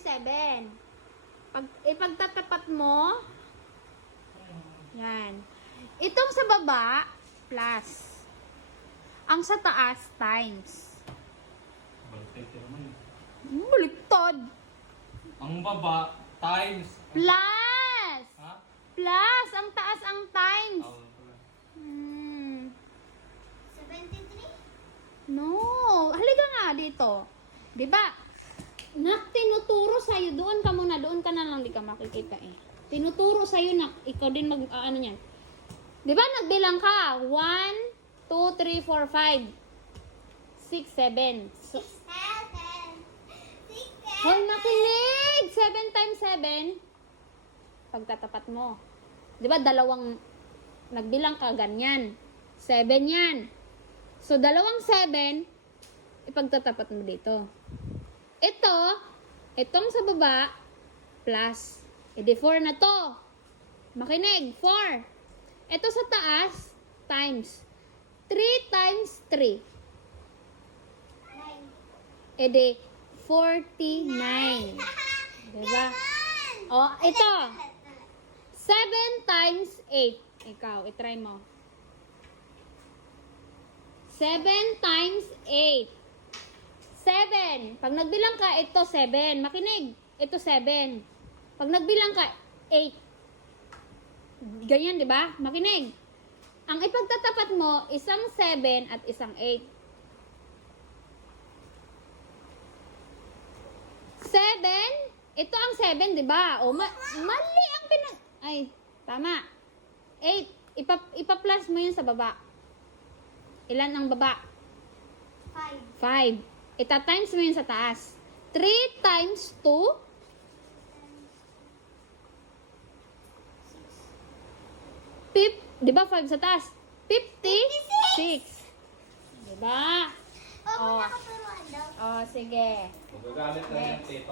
7. Ipagtatapat mo, yan. Itong sa baba, plus. Ang sa taas, times. Baliktad. Ang baba, times. Plus! Ha? Plus! Ang taas, ang times. Oh, 73? No. Halika nga dito. Diba? Tinuturo sa'yo. Doon ka muna. Doon ka na lang. Di ka makikita eh. Tinuturo sa'yo na ikaw din ano yan. Diba nagbilang ka? 1, 2, 3, 4, 5, 6, 7. So, 6, 7. 6, 7. hoy, makinig! 7 times 7. Pagtatapat mo. Diba dalawang nagbilang ka ganyan. 7 yan. So, dalawang 7, ipagtatapat mo dito. Itong sa baba, plus. E di 4 na to. Makinig, 4. Ito sa taas, times. 3 times 3. 9. E di 49. Diba? O, ito. 7 times 8. Ikaw, itry mo. 7 times 8. 7. Pag nagbilang ka, ito 7. Makinig. Ito 7. Pag nagbilang ka, 8. Ganyan, di ba? Makinig. Ang ipagtatapat mo, isang 7 at isang 8. 7. Ito ang 7, di ba? O, mali ang Ay, tama. 8. Ipa-plus mo yun sa baba. Ilan ang baba? 5. 5. Ita-times mo yun sa taas. 3 times 2. Di ba 5 sa taas? 56. Di ba? Oh, Oh. nakaturuan daw. Oh, sige. Magagamit na yung tape.